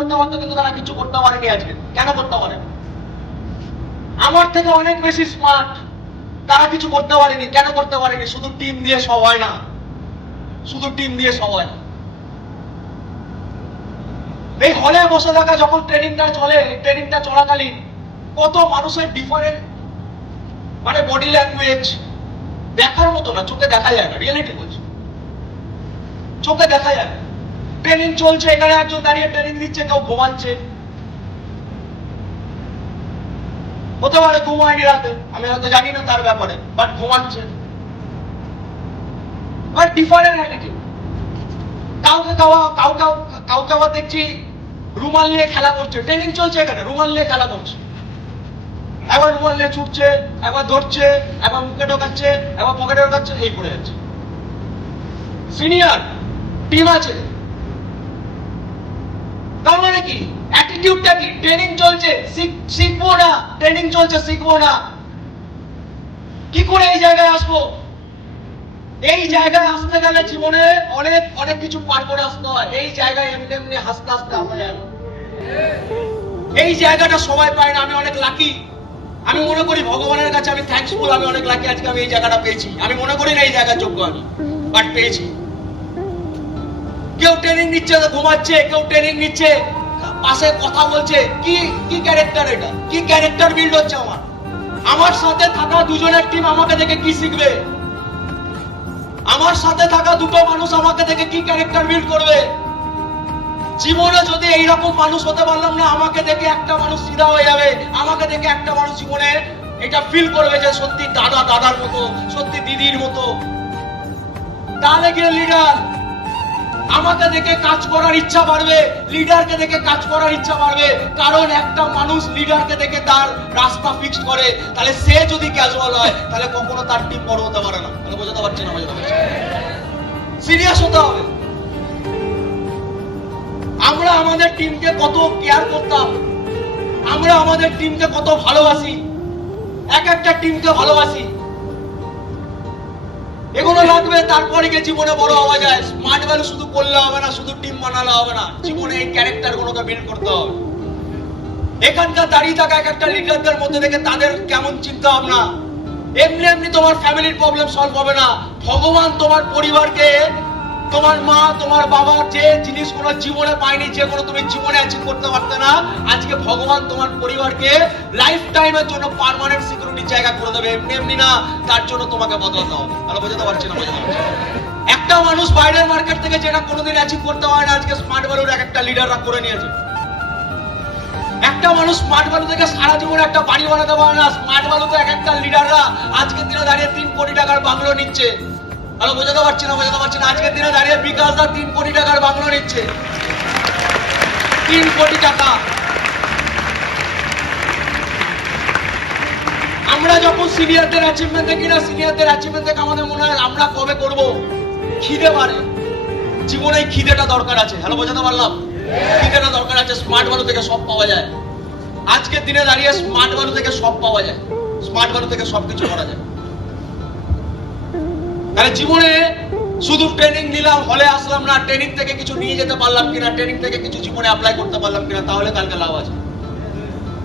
করতে পারতো, কিন্তু তারা কিছু করতে পারেনি আজকে। কেন করতে পারে আমার থেকে অনেক বেশি স্মার্ট তারা কিছু করতে পারেনি। কেন করতে পারেনি? শুধু টিম দিয়ে সব হয় না। শুধু টিম দিয়ে সব হয় না। এই হলে বসে থাকা যখন ট্রেনিংটা চলে ট্রেনিংটা চলাকালীন, কত মানুষের ডিফারেন্ট মানে বডি ল্যাঙ্গুয়েজ দেখার মতো না। চোখে দেখা যায় না রিয়েলিটি বলছি। চোখে দেখা যায় ট্রেনিং চলছে, এখানে একজন দাঁড়িয়ে ট্রেনিং দিচ্ছে, কেউ ঘুমাচ্ছে। হতে পারে ঘুমায়নি রাতে, আমি হয়তো জানি না তার ব্যাপারে বাট ঘুমাচ্ছে। বাট ডিফারেন্ট অ্যাটিটিউড কাউকে কাওয়া কাউ কাউ কাউকে আবার দেখছি রুমাল নিয়ে খেলা করছে। ট্রেনিং চলছে এখানে, রুমাল নিয়ে খেলা করছে। একবার রুমাল নিয়ে ছুটছে, একবার ধরছে, একবার মুখে ঢোকাচ্ছে, একবার পকেটে ঢোকাচ্ছে, এই পড়ে যাচ্ছে। সিনিয়র টিম আছে। তার মানে কি? অ্যাটিটিউডটা কি? ট্রেনিং চলছে শিখব না? ট্রেনিং চলছে, শিখব না। কি করে এই জায়গায় আসব? এই জায়গায় আসতে গেলে জীবনে অনেক অনেক কিছু পার করে আসতে হয়। এই জায়গায় এমনি এমনি হাসতে হাসতে আসা এই জায়গাটা সবাই পায় না, আমি অনেক লাকি আমি মনে করি ভগবানের কাছে আমি থ্যাঙ্কসফুল আমি অনেক লাকি আজকে আমি এই জায়গাটা পেয়েছি। আমি মনে করি না এই জায়গার যোগ্য আমি বাট পেয়েছি। কেউ ট্রেনিং নিচ্ছে ঘুমাচ্ছে, কেউ ট্রেনিং নিচ্ছে। পাশে কথা বলছে, কি কি ক্যারেক্টার এটা? কি ক্যারেক্টার বিল্ড হচ্ছে আমার? আমার সাথে থাকা দুজনের টিম আমাকে দেখে কি শিখবে? আমার সাথে থাকা দুটো মানুষ আমাকে দেখে কি ক্যারেক্টার বিল্ড করবে? জীবনে যদি এইরকম মানুষ হতে পারলাম না, আমাকে দেখে একটা মানুষ সিধা হয়ে যাবে। আমাকে দেখে একটা মানুষ জীবনে এটা ফিল করবে যে সত্যি দাদা, দাদার মতো, সত্যি দিদির মতো। তাহলে গিয়ে লিডার আমাকে দেখে কাজ করার ইচ্ছা বাড়বে, লিডারকে দেখে কাজ করার ইচ্ছা বাড়বে। কারণ একটা মানুষ লিডারকে দেখে তার রাস্তা ফিক্স করে, তাহলে সে যদি ক্যাজুয়াল হয়, তাহলে কখনো তার টিম বড় হতে পারে না। তাহলে বোঝাতে পারছি না, বোঝাতে পারছি সিরিয়াস হতে হবে। আমরা আমাদের টিমকে কত কেয়ার করতাম। আমরা আমাদের টিমকে কত ভালোবাসি। এক একটা টিমকে ভালোবাসি। লাগবে তারপরে গিয়ে জীবনে বড় হওয়া যায়। স্মার্ট ভ্যালু শুধু করলে হবে না, শুধু টিম বানালে হবে না। জীবনে এই ক্যারেক্টার গুলোকে বিল্ড করতে হবে। এখানকার দাঁড়িয়ে থাকা এক একটা লিডারদের মধ্যে থেকে তাদের কেমন চিন্তা ভাবনা? এমনি এমনি তোমার ফ্যামিলির প্রবলেম সলভ হবে না। ভগবান তোমার পরিবারকে, তোমার মা, তোমার বাবা যে জিনিসগুলো জীবনে পায়নি, যেগুলো তুমি জীবনে অ্যাচিভ করতে পারতে না, আজকে ভগবান তোমার পরিবারকে লাইফ টাইমের জন্য পারমানেন্ট পার্মানেন্ট সিকিউরিটির জায়গা করে দেবে, এমনি এমনি না, তার জন্য তোমাকে বদলাতে হবে। তাহলে বোঝাতে পারছি না, বোঝাতে পারছি একটা মানুষ বাইরের মার্কেট থেকে যেটা কোনোদিন অ্যাচিভ করতে পারে না, আজকে স্মার্ট ভ্যালুর এক একটা লিডাররা করে নিয়েছে। একটা মানুষ স্মার্ট ভ্যালু থেকে সারা জীবনে একটা বাড়ি বানাতে পারে না স্মার্ট ভ্যালুতে এক একটা লিডাররা আজকের দিনে দাঁড়িয়ে তিন কোটি টাকার বাংলো নিচ্ছে। আরও বোঝাতে পারছি না, বোঝাতে পারছি না, আজকের দিনে দাঁড়িয়ে বিকাশ দা তিন কোটি টাকার বাংলো নিচ্ছে। তিন কোটি টাকা। আমরা যখন সিনিয়রদের অ্যাচিভমেন্ট দেখি না, সিনিয়রদের অ্যাচিভমেন্ট দেখে আমাদের মনে হয় আমরা কবে করব? খিদে পারে জীবনে খিদেটা দরকার আছে। হ্যালো বোঝাতে পারলাম? খিদেটা দরকার আছে। স্মার্ট ভ্যালু থেকে সব পাওয়া যায়। আজকের দিনে দাঁড়িয়ে স্মার্ট ভ্যালু থেকে সব পাওয়া যায়। স্মার্ট ভ্যালু থেকে সবকিছু করা যায়। তাহলে জীবনে শুধু ট্রেনিং নিলাম হলে আসলাম না ট্রেনিং থেকে কিছু নিয়ে যেতে পারলাম কিনা ট্রেনিং থেকে কিছু জীবনে অ্যাপ্লাই করতে পারলাম কিনা, তাহলে কালকে লাভ আছে।